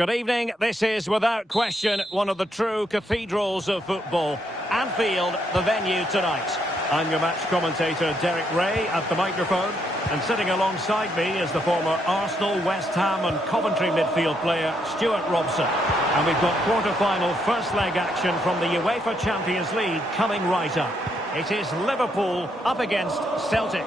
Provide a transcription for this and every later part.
Good evening. This is, without question, one of the true cathedrals of football. Anfield, the venue tonight. I'm your match commentator, Derek Ray, at the microphone. And sitting alongside me is the former Arsenal, West Ham and Coventry midfield player, Stuart Robson. And we've got quarter-final first-leg action from the UEFA Champions League coming right up. It is Liverpool up against Celtic.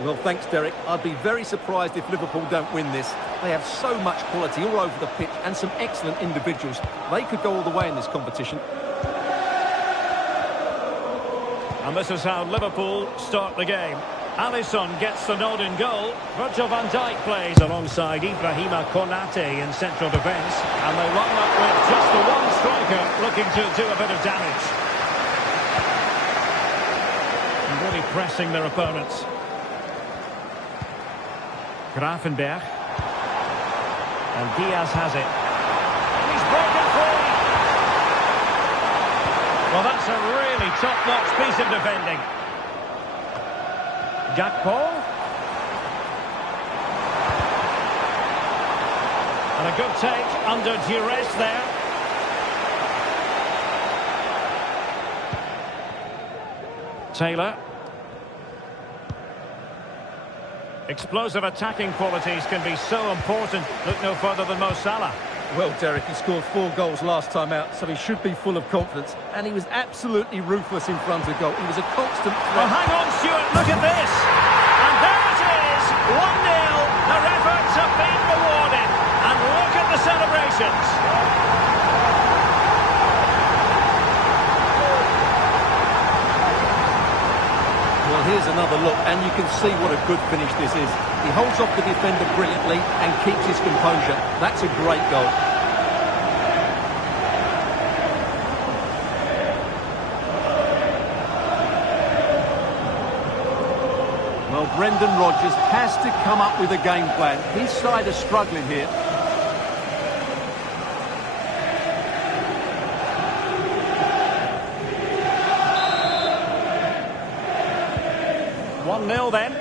Well, thanks, Derek. I'd be very surprised if Liverpool don't win this. They have so much quality all over the pitch and some excellent individuals. They could go all the way in this competition. And this is how Liverpool start the game. Alisson gets the nod in goal. Virgil van Dijk plays alongside Ibrahima Konate in central defence. And they line up with just the one striker looking to do a bit of damage. And really pressing their opponents. Gravenberg. And Diaz has it. And he's broken free. Well, that's a really top-notch piece of defending. Gakpo. And a good take under duress there. Taylor. Explosive attacking qualities can be so important. Look no further than Mo Salah. Well, Derek, he scored 4 goals last time out, so he should be full of confidence. And he was absolutely ruthless in front of goal. He was a constant threat. Well, hang on, Stuart, look at this. And there it is, 1-0. Their efforts have been rewarded. And look at the celebrations. Well, here's another look, and you can see what a good finish this is. He holds off the defender brilliantly and keeps his composure. That's a great goal. Well, Brendan Rodgers has to come up with a game plan. His side are struggling here. Nil then.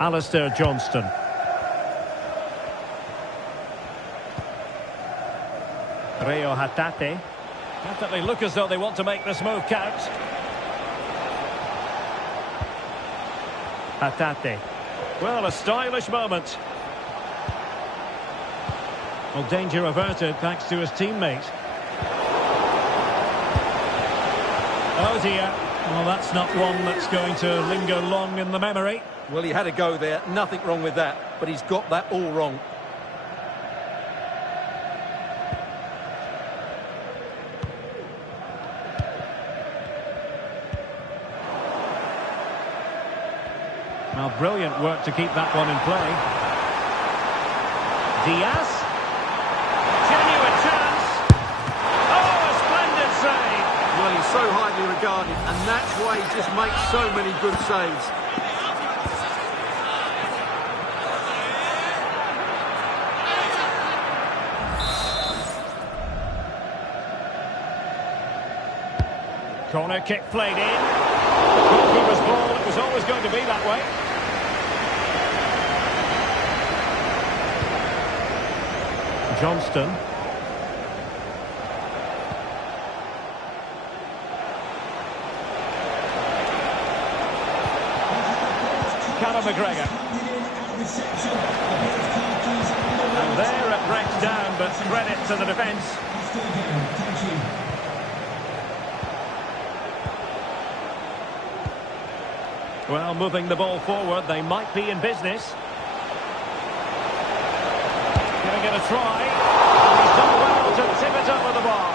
Alistair Johnston. Reo Hatate. Definitely look as though they want to make this move count. Hatate. Well, a stylish moment. Well, danger averted thanks to his teammate. Oh dear, well that's not one that's going to linger long in the memory. Well, he had a go there, nothing wrong with that, but he's got that all wrong. Well, brilliant work to keep that one in play. Diaz. Genuine chance. Oh, a splendid save. Well, he's so highly regarded, and that's why he just makes so many good saves. Corner kick played in. Goalkeeper's ball, it was always going to be that way. Johnston. Callum McGregor. And there it breaks down, but credit to the defence. Well, moving the ball forward, they might be in business. Giving it a try. And he's done well to tip it over the bar.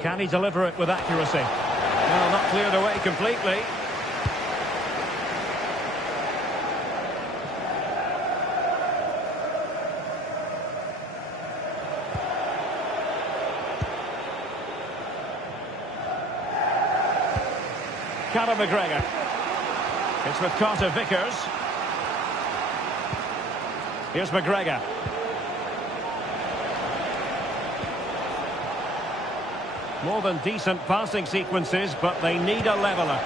Can he deliver it with accuracy? Well, not cleared away completely. Callum McGregor. It's with Carter Vickers. Here's McGregor. More than decent passing sequences, but they need a leveller.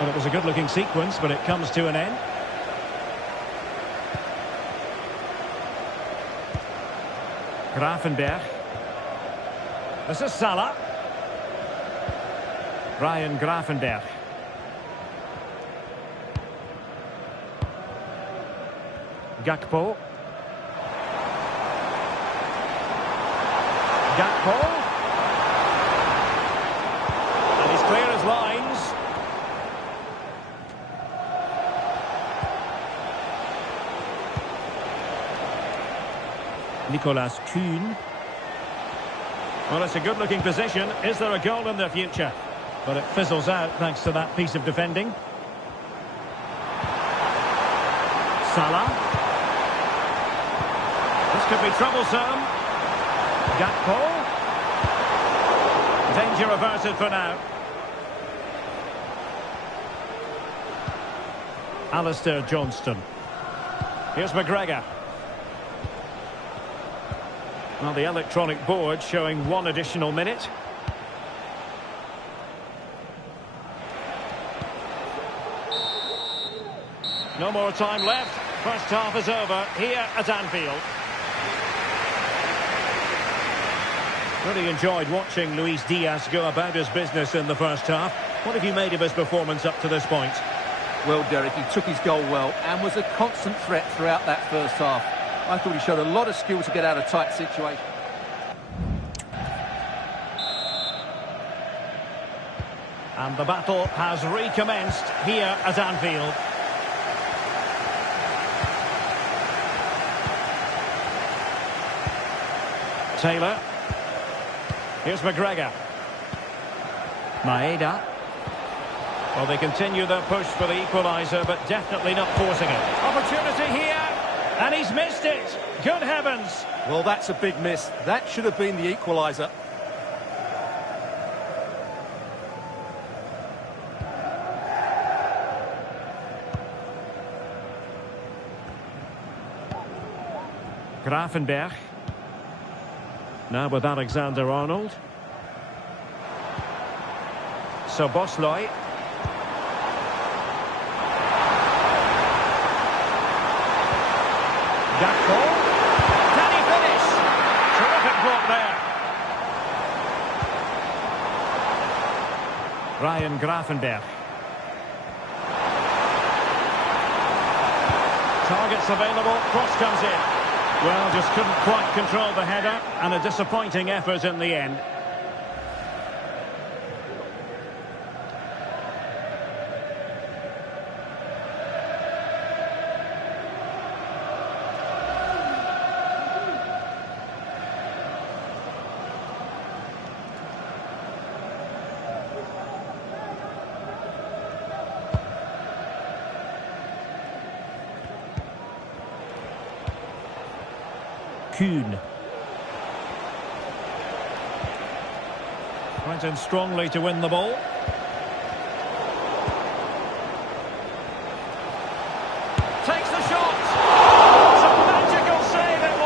Well, it was a good-looking sequence, but it comes to an end. Grafenberg. This is Salah. Ryan Grafenberg. Gakpo. Gakpo. And he's clear as lines. Nicolas Kuhn. Well, it's a good-looking position. Is there a goal in the future? But it fizzles out thanks to that piece of defending. Salah. This could be troublesome. Gakpo. Danger averted for now. Alistair Johnston. Here's McGregor. Well, the electronic board showing 1 additional minute. No more time left. First half is over here at Anfield. Really enjoyed watching Luis Diaz go about his business in the first half. What have you made of his performance up to this point? Well, Derek, he took his goal well and was a constant threat throughout that first half. I thought he showed a lot of skill to get out of tight situations. And the battle has recommenced here at Anfield. Taylor. Here's McGregor. Maeda. Well, they continue their push for the equaliser, but definitely not forcing it. Opportunity here, and he's missed it. Good heavens. Well, that's a big miss. That should have been the equaliser. Grafenberg. Now with Alexander-Arnold. Szoboszlai. Gakpo. Can he finish? Terrific block there. Ryan Grafenberg. Targets available, cross comes in. Well, just couldn't quite control the header, and a disappointing effort in the end. Kuhn. Went in strongly to win the ball. Takes the shot. What a magical save it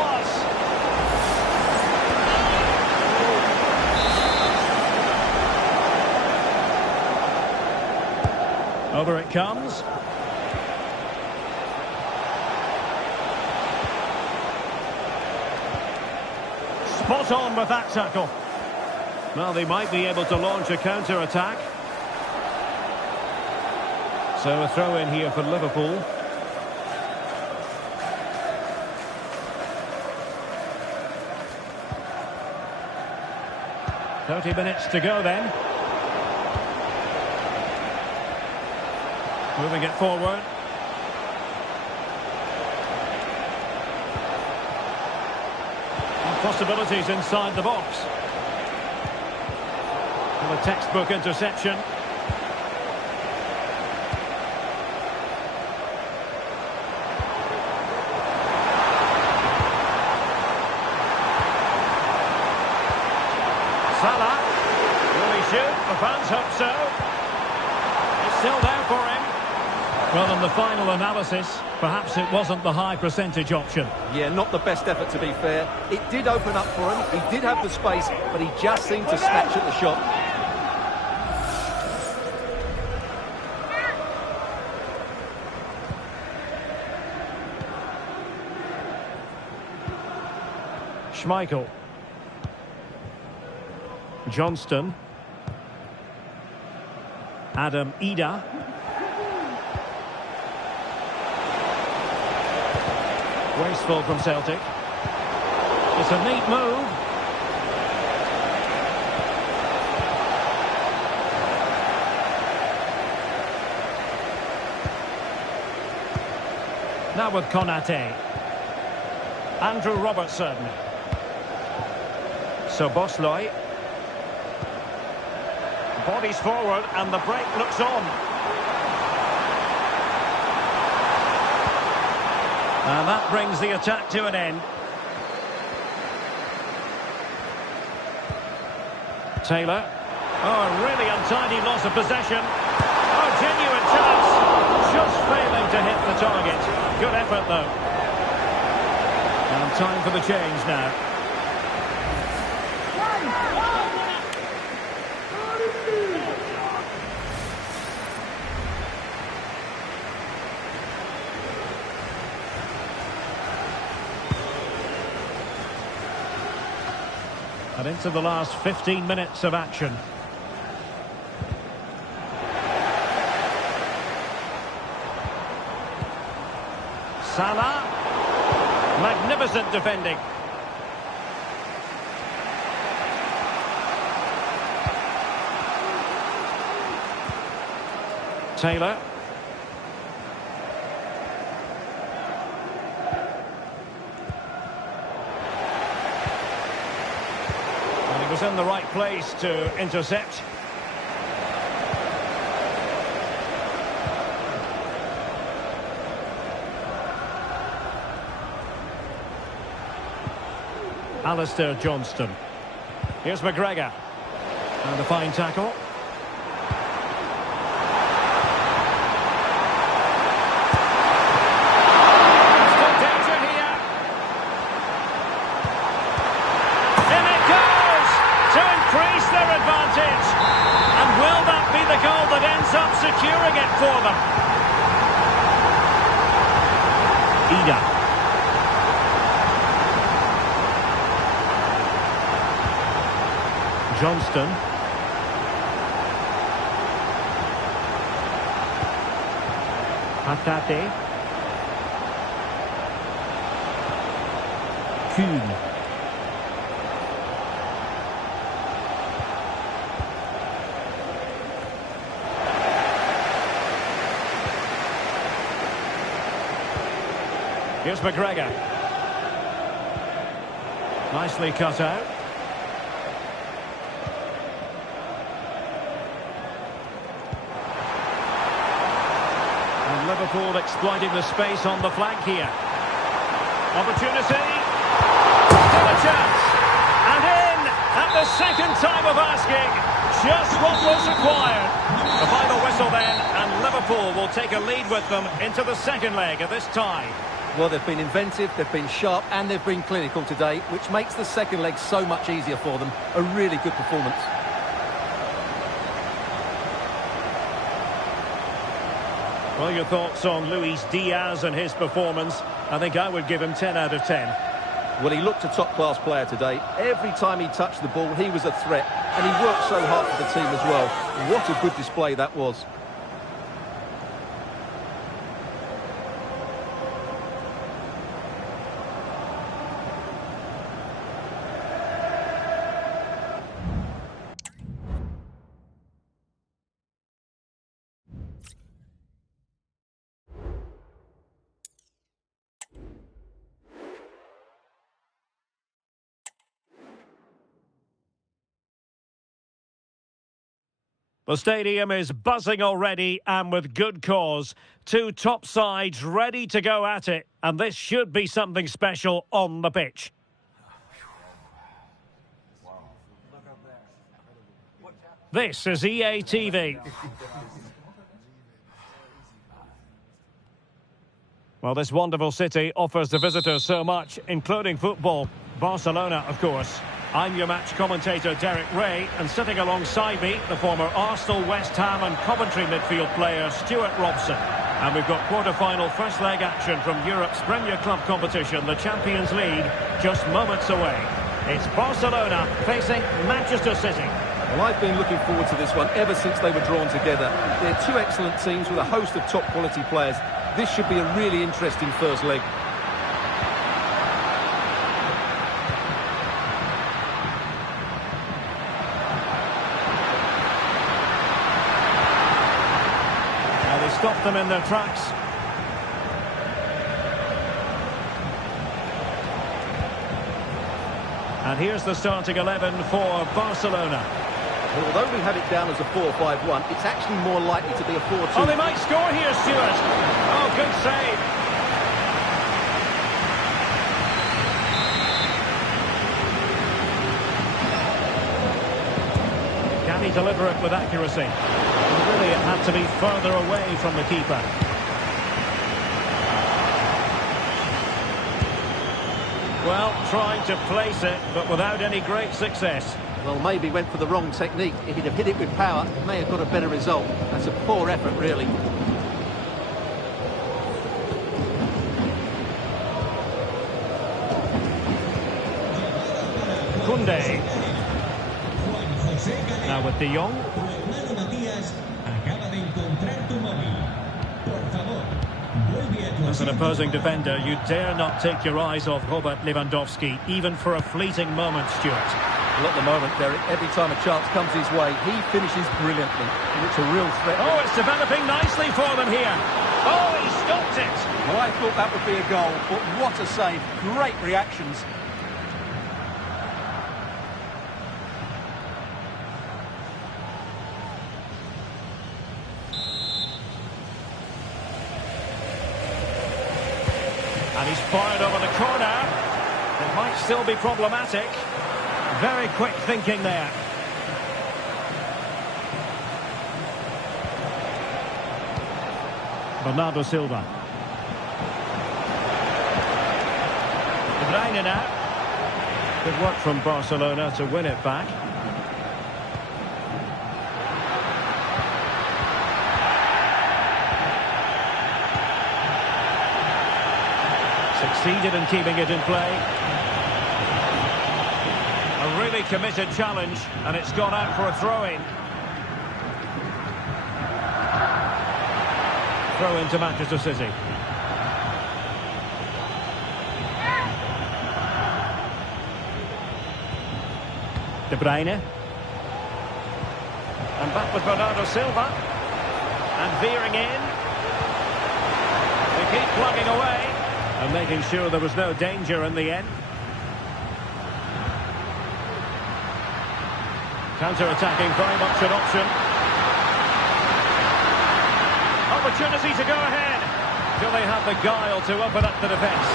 was. Over it comes. Spot on with that tackle. Well, they might be able to launch a counter-attack. So a throw-in here for Liverpool. "30 minutes to go then. Moving it forward. Possibilities inside the box. And a textbook interception. Salah. Will he shoot? The fans hope so. Still there for him. Well, in the final analysis, perhaps it wasn't the high percentage option. Yeah, not the best effort, to be fair. It did open up for him. He did have the space, but he just seemed to snatch at the shot. Schmeichel. Johnston. Adam Ida. Wasteful from Celtic. It's a neat move. Now with Konate. Andrew Robertson. Szoboszlai. Bodies forward and the break looks on. And that brings the attack to an end. Taylor. Oh, a really untidy loss of possession. Oh, genuine chance. Just failing to hit the target. Good effort, though. And time for the change now. And into the last 15 minutes of action. Salah. Magnificent defending. Taylor. And he was in the right place to intercept. Alistair Johnston. Here's McGregor. And a fine tackle. Still danger here. In it goes to increase their advantage. And will that be the goal that ends up securing it for them? Ida. Johnston. Hatate. Kuhn. Here's McGregor. Nicely cut out. Liverpool exploiting the space on the flank here. Opportunity. Still a chance. And in at the second time of asking. Just what was required. The final whistle then, and Liverpool will take a lead with them into the second leg of this tie. Well, they've been inventive, they've been sharp, and they've been clinical today, which makes the second leg so much easier for them. A really good performance. Well, your thoughts on Luis Diaz and his performance? I think I would give him 10 out of 10. Well, he looked a top-class player today. Every time he touched the ball, he was a threat. And he worked so hard for the team as well. What a good display that was. The stadium is buzzing already, and with good cause. Two top sides ready to go at it, and this should be something special on the pitch. This is EA TV. Well, this wonderful city offers the visitors so much, including football. Barcelona, of course. I'm your match commentator, Derek Ray, and sitting alongside me, the former Arsenal, West Ham and Coventry midfield player, Stuart Robson. And we've got quarter-final first leg action from Europe's Premier Club competition, the Champions League, just moments away. It's Barcelona facing Manchester City. Well, I've been looking forward to this one ever since they were drawn together. They're two excellent teams with a host of top-quality players. This should be a really interesting first leg. Now they stopped them in their tracks. And here's the starting 11 for Barcelona. Well, although we have it down as a 4-5-1, it's actually more likely to be a 4-2. Oh, they might score here, Stuart. Oh, good save. Can he deliver it with accuracy? Well, really, it had to be further away from the keeper. Well, trying to place it, but without any great success. Well, maybe went for the wrong technique. If he'd have hit it with power, may have got a better result. That's a poor effort, really. Koundé. Now with De Jong. As an opposing defender, you dare not take your eyes off Robert Lewandowski, even for a fleeting moment, Stuart. Well, at the moment, Derek, every time a chance comes his way, he finishes brilliantly. And it's a real threat. Oh, it's developing nicely for them here. Oh, he stopped it. Well, I thought that would be a goal, but what a save. Great reactions. And he's fired over the corner. It might still be problematic. Very quick thinking there. Bernardo Silva. De Bruyne now. Good work from Barcelona to win it back. Succeeded in keeping it in play. A really committed challenge, and it's gone out for a throw-in. Throw into Manchester City. De Bruyne. And back with Bernardo Silva. And veering in. They keep plugging away. And making sure there was no danger in the end. Counter-attacking, very much an option. Opportunity to go ahead. Do they have the guile to open up the defence?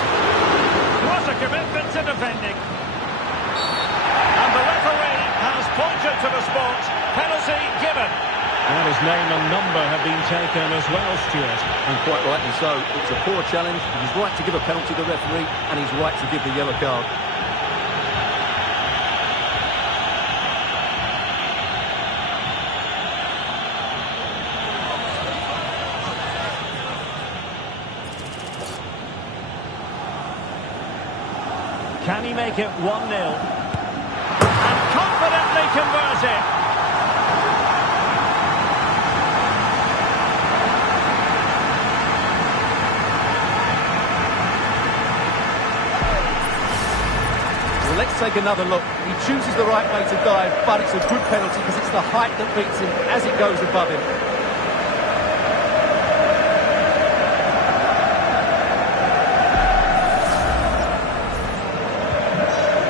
What a commitment to defending. And the referee has pointed to the spot. Penalty given. And his name and number have been taken as well, Stuart. And quite rightly so. It's a poor challenge. He's right to give a penalty to the referee, and he's right to give the yellow card. Can he make it 1-0? And confidently convert it. Let's take another look. He chooses the right way to dive, but it's a good penalty because it's the height that beats him as it goes above him.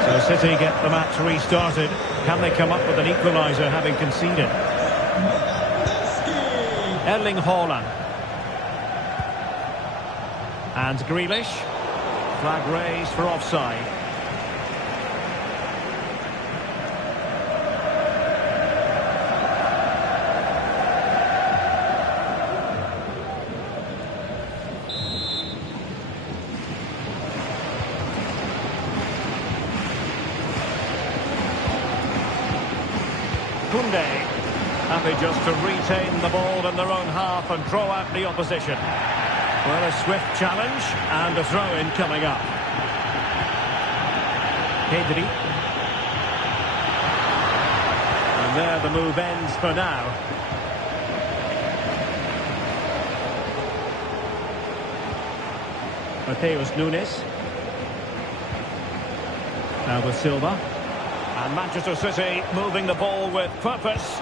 So City get the match restarted. Can they come up with an equaliser having conceded? Erling Haaland. And Grealish. Flag raised for offside. Koundé. Happy just to retain the ball in their own half and draw out the opposition. Well, a swift challenge and a throw-in coming up. Pedri. And there the move ends for now. Mateus Nunes. Now with Silva. And Manchester City moving the ball with purpose,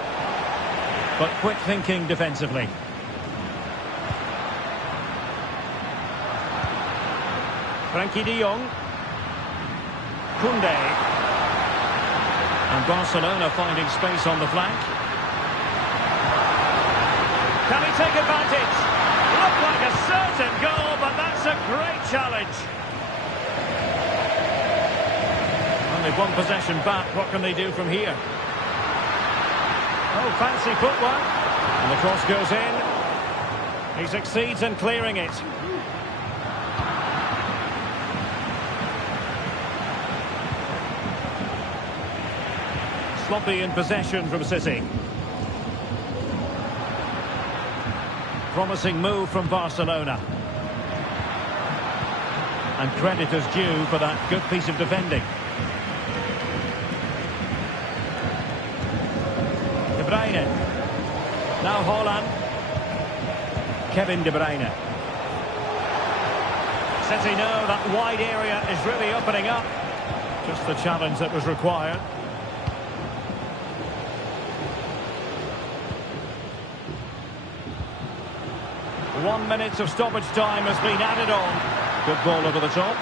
but quick thinking defensively. Frankie de Jong. Koundé. And Barcelona finding space on the flank. Can he take advantage? Looked like a certain goal, but that's a great challenge. And they've won possession back. What can they do from here? Oh, fancy footwork. And the cross goes in. He succeeds in clearing it. Sloppy in possession from City. Promising move from Barcelona. And credit is due for that good piece of defending. De Bruyne. Now Haaland. Kevin De Bruyne. City know that wide area is really opening up. Just the challenge that was required. One minute of stoppage time has been added on. Good ball over the top.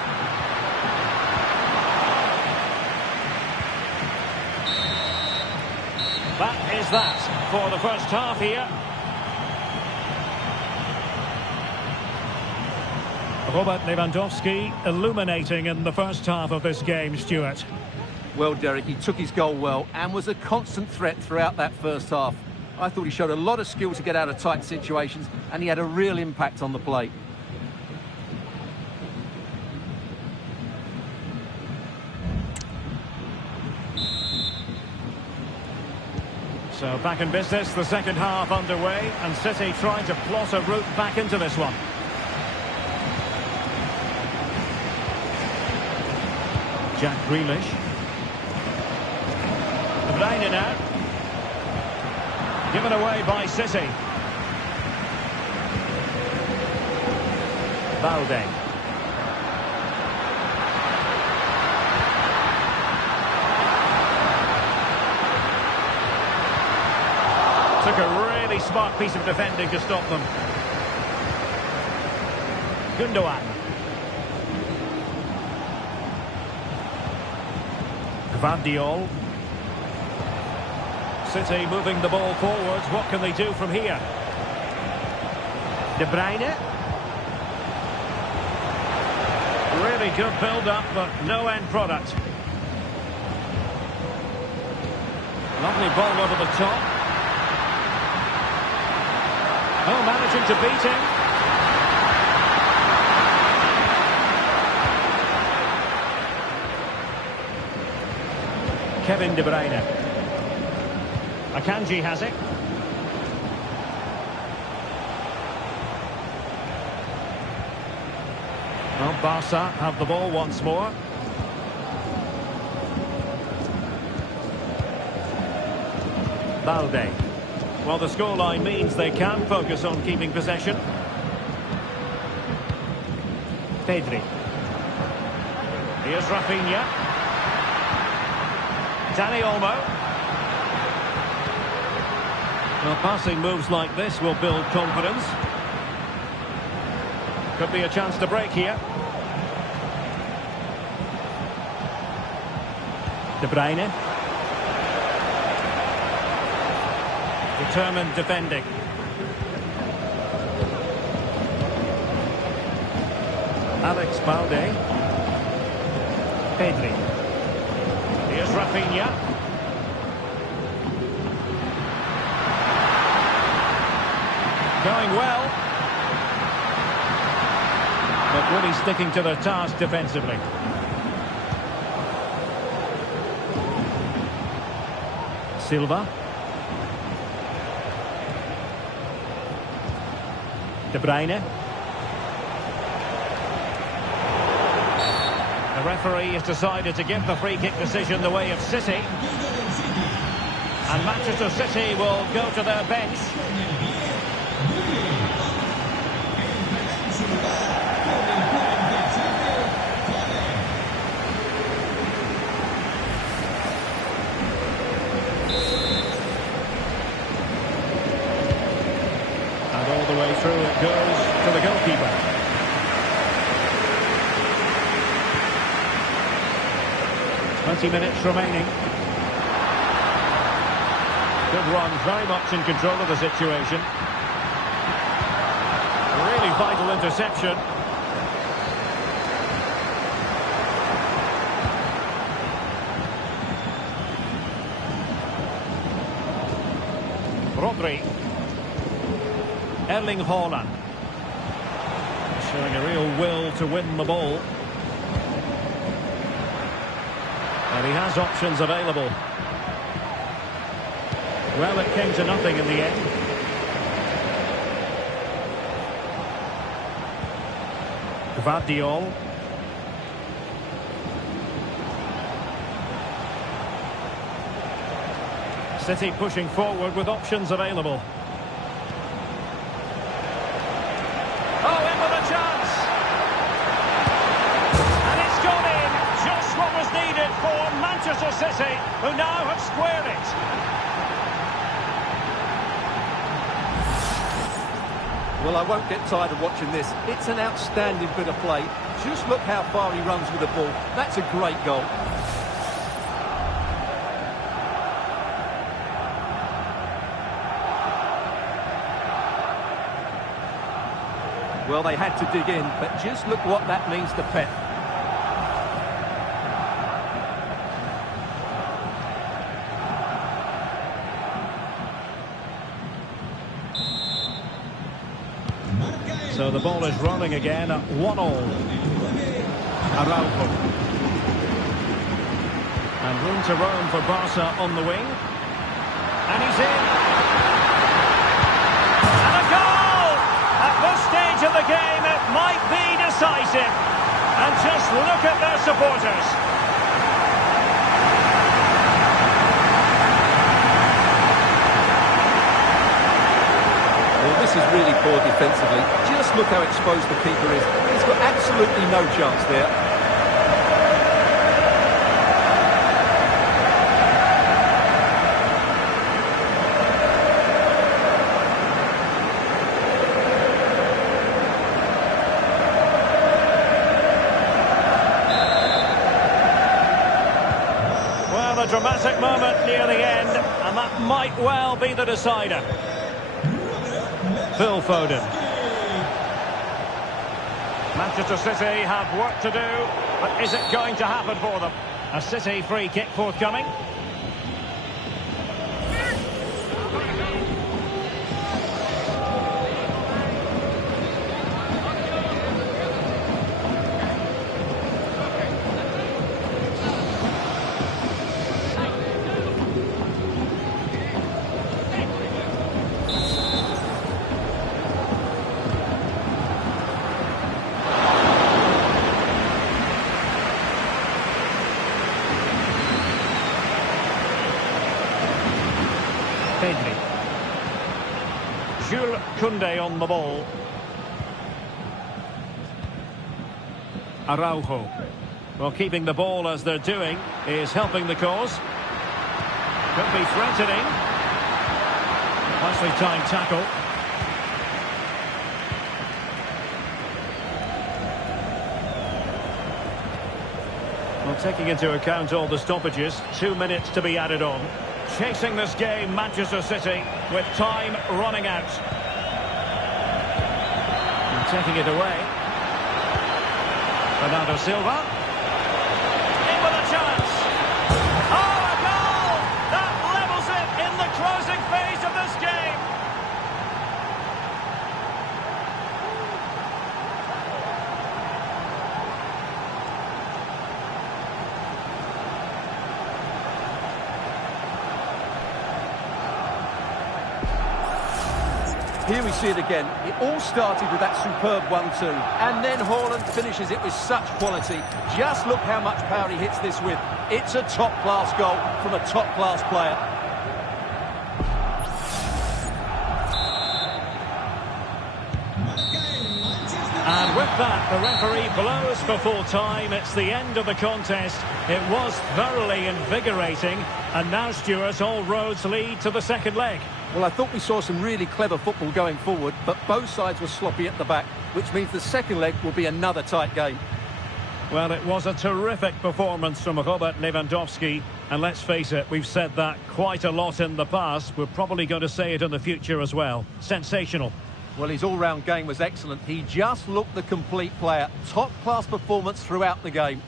That is that for the first half here. Robert Lewandowski illuminating in the first half of this game, Stuart. Well, Derek, he took his goal well and was a constant threat throughout that first half. I thought he showed a lot of skill to get out of tight situations, and he had a real impact on the plate. So back in business, the second half underway, and City trying to plot a route back into this one. Jack Grealish. De Bruyne now. Given away by City. Balde. Took a really smart piece of defending to stop them. Gundogan. Gvardiol. City moving the ball forwards. What can they do from here? De Bruyne. Really good build-up, but no end product. Lovely ball over the top. Oh, managing to beat him. Kevin De Bruyne. Akanji has it. Well, Barca have the ball once more. Balde. Well, the scoreline means they can focus on keeping possession. Pedri. Here's Rafinha. Dani Olmo. Well, passing moves like this will build confidence. Could be a chance to break here. De Bruyne. Determined defending. Alex Balde. Pedri. Here's Rafinha. Going well. But really sticking to their task defensively. Silva. De Bruyne. The referee has decided to give the free kick decision the way of City. And Manchester City will go to their bench. And all the way through it goes to the goalkeeper. Minutes remaining. Good run, very much in control of the situation. Really vital interception. Rodri. Erling Haaland. Showing a real will to win the ball. And he has options available. Well, it came to nothing in the end. Gvardiol. City pushing forward with options available. Oh, in with a chance! And it's gone in! Just what was needed for Manchester City, who now have squared it. Well, I won't get tired of watching this. It's an outstanding bit of play. Just look how far he runs with the ball. That's a great goal. Well, they had to dig in, but just look what that means to Pep. So the ball is rolling again at 1-1. Araujo. And room to roam for Barca on the wing. And he's in. And a goal! At this stage of the game, it might be decisive. And just look at their supporters. Well, this is really poor defensively. Just look how exposed the keeper is. He's got absolutely no chance there. Well, a dramatic moment near the end, and that might well be the decider. Phil Foden. Manchester City have work to do, but is it going to happen for them? A City free kick forthcoming. Jules Koundé on the ball. Araujo. Well, keeping the ball as they're doing is helping the cause. Could be threatening. Nicely timed tackle. Well, taking into account all the stoppages, 2 minutes to be added on. Chasing this game, Manchester City, with time running out. And taking it away. Bernardo Silva. In with a chance. Oh, a goal! That levels it in the closing phase of this game. here we see it again. It all started with that superb 1-2. And then Haaland finishes it with such quality. Just look how much power he hits this with. It's a top-class goal from a top-class player. And with that, the referee blows for full time. It's the end of the contest. It was thoroughly invigorating. And now, Stuart, all roads lead to the second leg. Well, I thought we saw some really clever football going forward, but both sides were sloppy at the back, which means the second leg will be another tight game. Well, it was a terrific performance from Robert Lewandowski. And let's face it, we've said that quite a lot in the past. We're probably going to say it in the future as well. Sensational. Well, his all-round game was excellent. He just looked the complete player. Top-class performance throughout the game.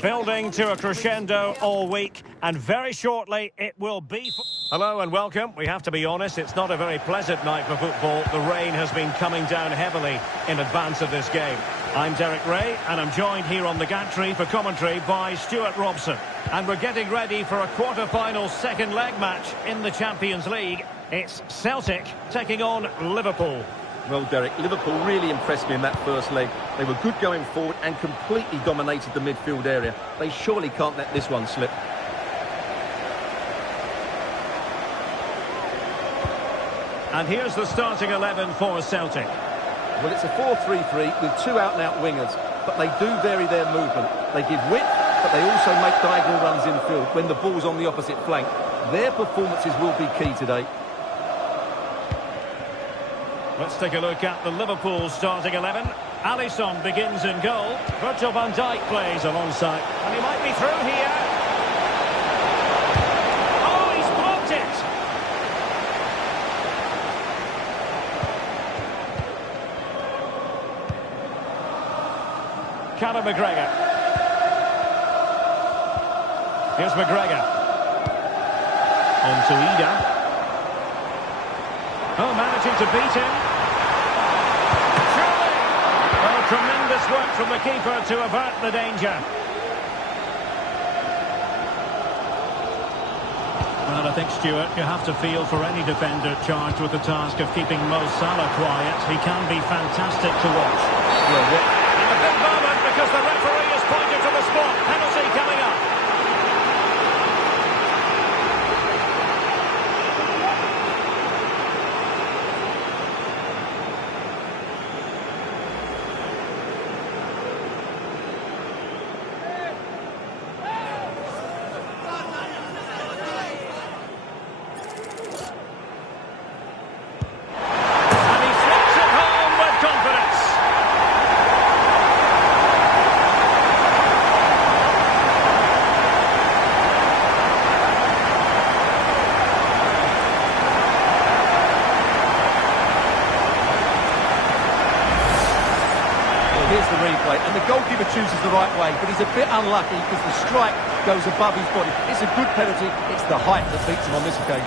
Building to a crescendo all week, and very shortly it will be... Hello and welcome. We have to be honest, it's not a very pleasant night for football. The rain has been coming down heavily in advance of this game. I'm Derek Ray, and I'm joined here on the gantry for commentary by Stuart Robson. And we're getting ready for a quarter-final second leg match in the Champions League. It's Celtic taking on Liverpool. Well, Derek, Liverpool really impressed me in that first leg. They were good going forward and completely dominated the midfield area. They surely can't let this one slip. And here's the starting 11 for Celtic. Well, it's a 4-3-3 with two out-and-out wingers, but they do vary their movement. They give width, but they also make diagonal runs infield when the ball's on the opposite flank. Their performances will be key today. Let's take a look at the Liverpool starting 11. Alisson begins in goal. Virgil van Dijk plays alongside. And he might be through here. Oh, he's blocked it! Callum McGregor. Here's McGregor. On to Ida. Oh, managing to beat him. Surely! Well, tremendous work from the keeper to avert the danger. Well, I think, Stuart, you have to feel for any defender charged with the task of keeping Mo Salah quiet. He can be fantastic to watch. Well, And a big moment because the referee has pointed to the spot. Penalty coming up. Here's the replay, and the goalkeeper chooses the right way, but he's a bit unlucky because the strike goes above his body. It's a good penalty. It's the height that beats him on this occasion.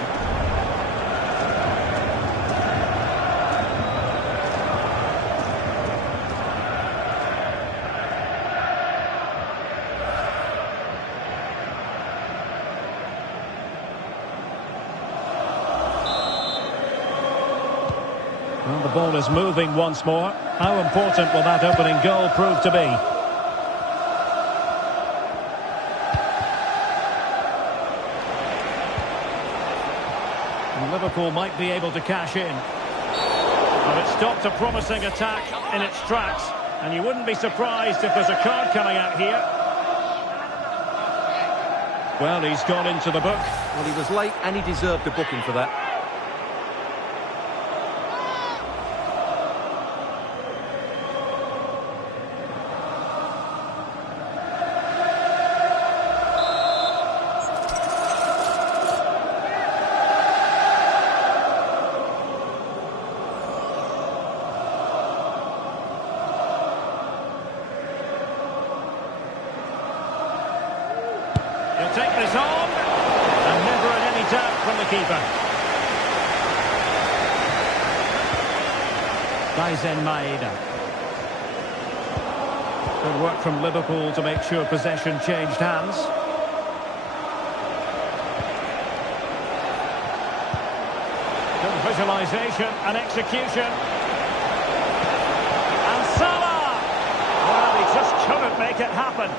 Well, the ball is moving once more. How important will that opening goal prove to be? And Liverpool might be able to cash in. But it stopped a promising attack in its tracks. And you wouldn't be surprised if there's a card coming out here. Well, he's gone into the book. Well, he was late and he deserved a booking for that. take this on. And never in any doubt from the keeper. Daisen Maeda. Good work from Liverpool to make sure possession changed hands. Good visualisation and execution. And Salah! Well, he just couldn't make it happen.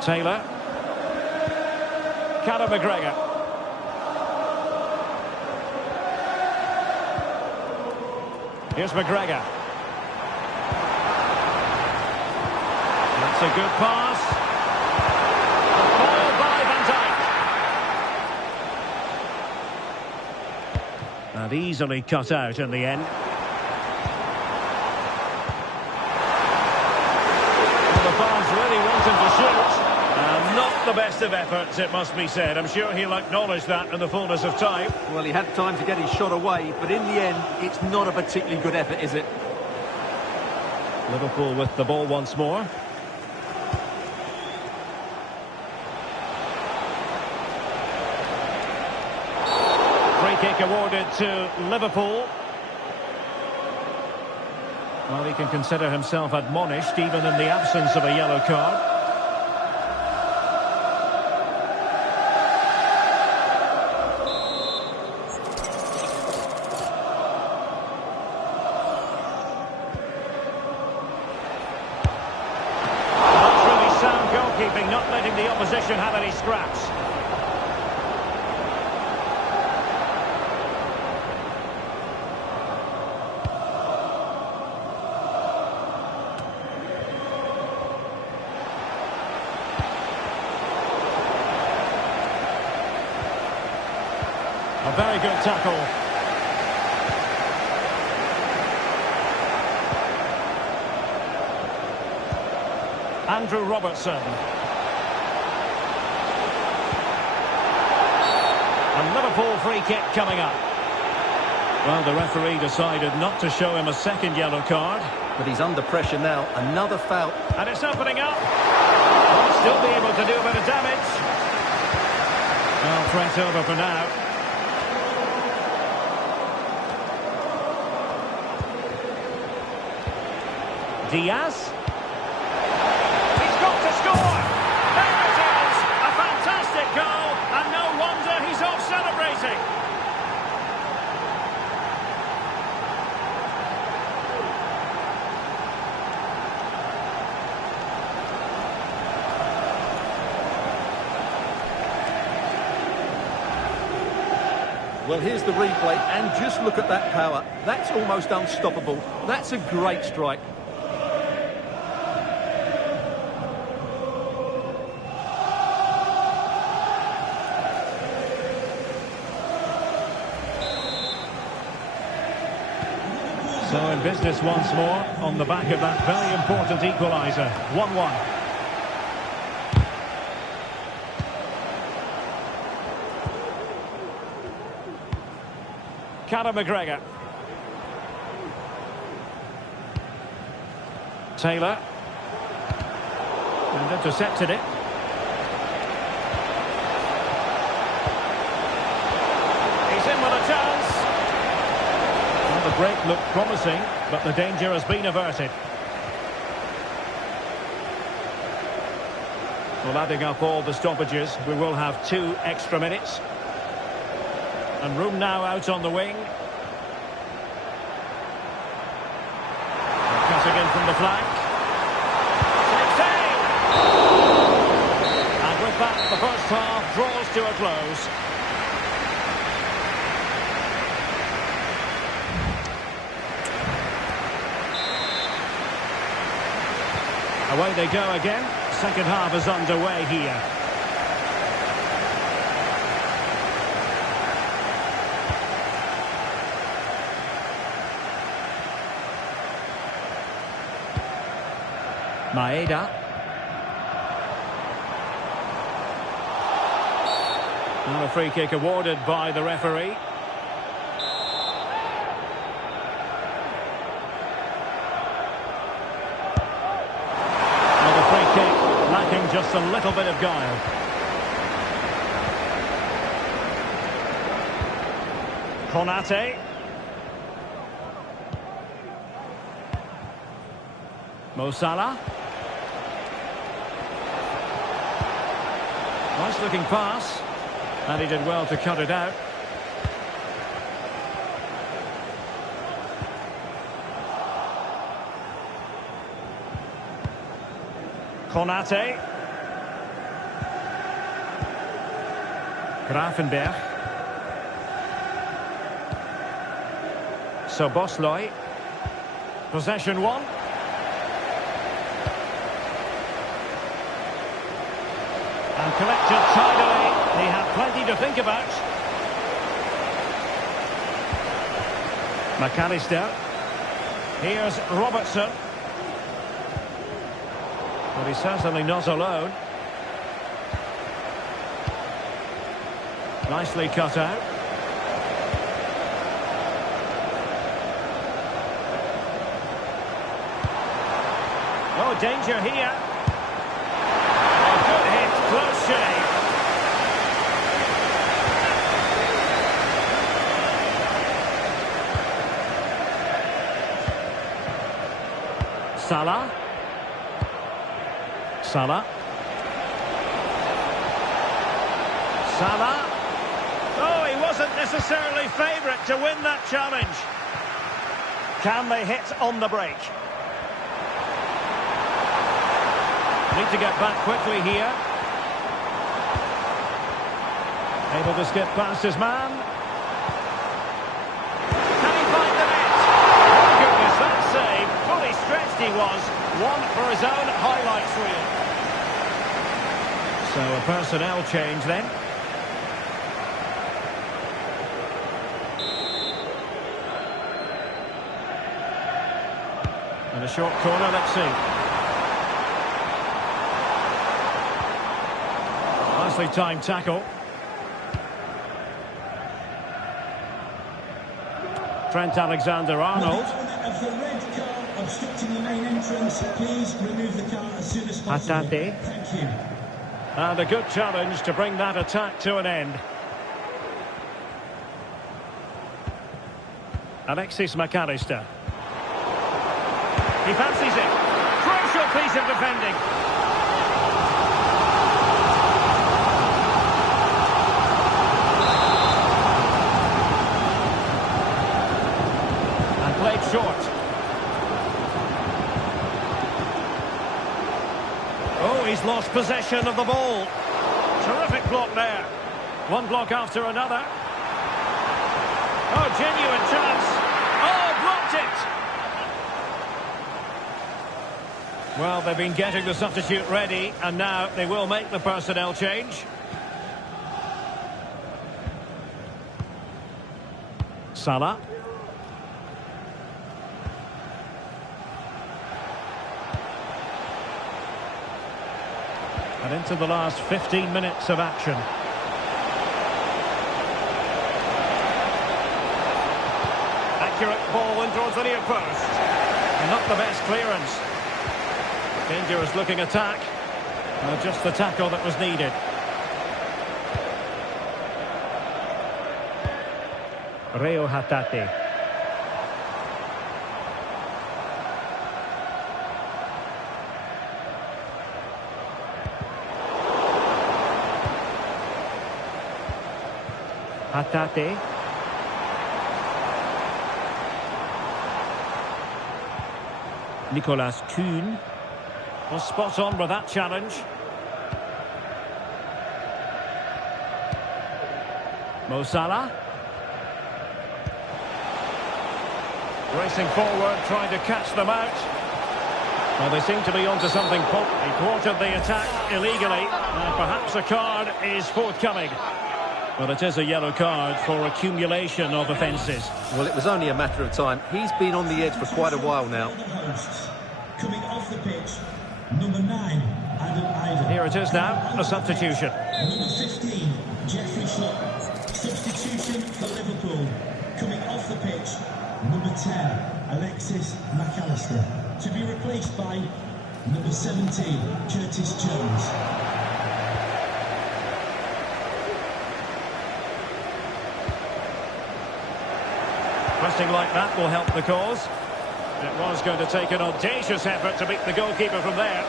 Taylor. Callum McGregor. Here's McGregor. That's a good pass. Foiled by Van Dijk. And easily cut out in the end. Well, the fans really want him to shoot. Not the best of efforts, it must be said. I'm sure he'll acknowledge that in the fullness of time. Well, he had time to get his shot away, but in the end, it's not a particularly good effort, is it? Liverpool with the ball once more. Free kick awarded to Liverpool. Well, he can consider himself admonished, even in the absence of a yellow card. Not letting the opposition have any scraps. A very good tackle. Andrew Robertson. A Liverpool free kick coming up. Well, the referee decided not to show him a second yellow card. But he's under pressure now. Another foul. And it's opening up. Might still be able to do a bit of damage. Well, threat over for now. Diaz. He's got to score. There it is. A fantastic goal. And no wonder he's off celebrating. Well, here's the replay, and just look at that power. That's almost unstoppable. That's a great strike. So in business once more, on the back of that very important equaliser. 1-1. Callum McGregor. Taylor. And intercepted it. He's in with a chance. Well, the break looked promising, but the danger has been averted. Well, adding up all the stoppages, we will have 2 extra minutes. And room now out on the wing. Cutting in from the flank. Takes aim! And with that, the first half draws to a close. Away they go again. Second half is underway here. Maeda. And a free kick awarded by the referee. And a free kick lacking just a little bit of guile. Konate. Mo Salah. Nice looking pass. And he did well to cut it out. Konate. Grafenberg. Szoboszlai. Possession one. And collected tidily. He had plenty to think about. McAllister. Here's Robertson. But he's certainly not alone. Nicely cut out. Oh, danger here. Oh, good hit, close shave. Salah. Salah. Salah. Oh, he wasn't necessarily favourite to win that challenge. Can they hit on the break? Need to get back quickly here. Able to skip past his man. Can he find the net? Oh goodness, that save. Fully stretched he was. One for his own highlights reel. So a personnel change then. And a short corner, let's see. Nicely timed tackle. Trent Alexander-Arnold. Of the red car obstructing the main entrance, please remove the car as soon as possible. Hatate. Thank you. And a good challenge to bring that attack to an end. Alexis McAllister. He fancies it. Crucial piece of defending. And played short. Oh, he's lost possession of the ball. Terrific block there. One block after another. Oh, genuine chance. Oh, blocked it. Well, they've been getting the substitute ready, and now they will make the personnel change. Salah. And into the last 15 minutes of action. Accurate ball in towards the near post. And not the best clearance. Dangerous looking attack. Just the tackle that was needed. Reo Hatate. Hatate. Nicolas Kuhn was spot on with that challenge. Mo Salah. Racing forward, trying to catch them out. Well, they seem to be onto something. He thwarted the attack illegally. And perhaps a card is forthcoming. Well, it is a yellow card for accumulation of offences. Well, it was only a matter of time. He's been on the edge for quite a while now. Coming off the pitch, number 9, Adam Iden. Here it is now, a substitution. Number 15, Jeffrey Schlupp. Substitution for Liverpool. Coming off the pitch, number 10, Alexis McAllister. To be replaced by number 17, Curtis Jones. Pressing like that will help the cause. It was going to take an audacious effort to beat the goalkeeper from there.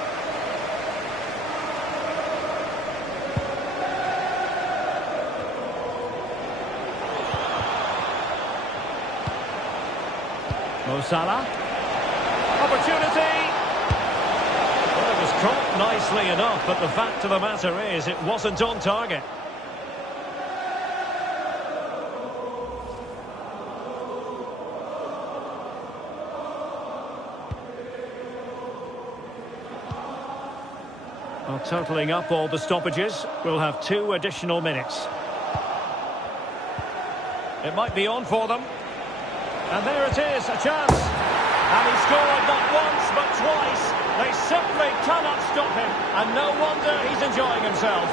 Mo Salah. Opportunity! Well, it was caught nicely enough, but the fact of the matter is it wasn't on target. Well, totalling up all the stoppages, we'll have 2 additional minutes. It might be on for them. And there it is, a chance. And he scored not once, but twice. They simply cannot stop him. And no wonder he's enjoying himself.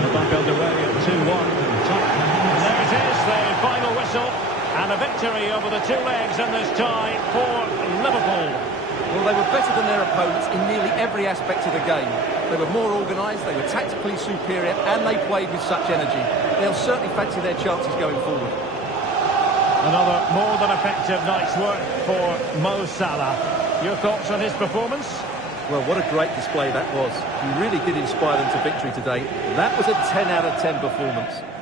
So back underway at 2-1. And there it is, the final whistle. And a victory over the 2 legs in this tie for Liverpool. Well, they were better than their opponents in nearly every aspect of the game. They were more organised, they were tactically superior, and they played with such energy. They'll certainly fancy their chances going forward. Another more than effective night's work for Mo Salah. Your thoughts on his performance? Well, what a great display that was. He really did inspire them to victory today. That was a 10 out of 10 performance.